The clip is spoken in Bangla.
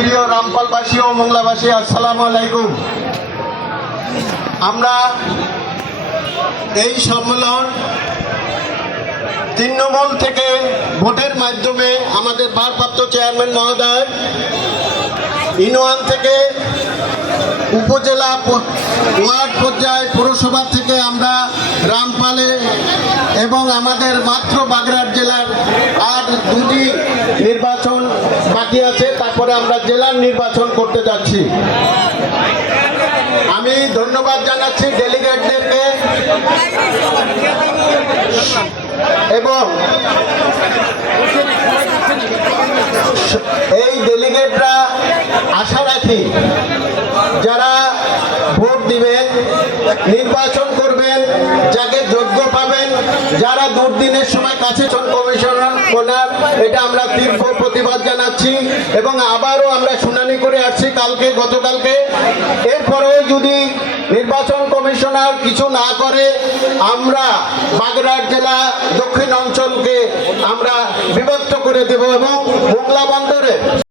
প্রিয় রামপালবাসী ও মোংলাবাসী, আসসালামু আলাইকুম। আমরা এই সম্মেলন তৃণমূল থেকে ভোটের মাধ্যমে আমাদের ভারপ্রাপ্ত চেয়ারম্যান মহোদয়, ইউনিয়ন থেকে উপজেলা ওয়ার্ড পর্যায়ে পৌরসভা থেকে আমরা রামপালে এবং আমাদের মাত্র বাগেরহাট জেলার আর দুটি নির্বাচন বাকি আছে, তারপরে আমরা জেলার নির্বাচন করতে যাচ্ছি। আমি ধন্যবাদ জানাচ্ছি ডেলিগেটদেরকে এবং এই ডেলিগেটরা আশা রাখি যারা ভোট দিবেন, নির্বাচন করবেন, যাকে যোগ্য পাবেন, যারা দুর্দিনের সময় কাছে কমিশনার এটা আমরা তীব্র প্রতিবাদ জানাচ্ছি এবং আবারও আমরা শুনানি করে আসছি গতকালকে। এরপরেও যদি নির্বাচন কমিশনার কিছু না করে, আমরা বাগেরহাট জেলা দক্ষিণ অঞ্চলকে আমরা বিভক্ত করে দেব এবং মোংলা বন্দরে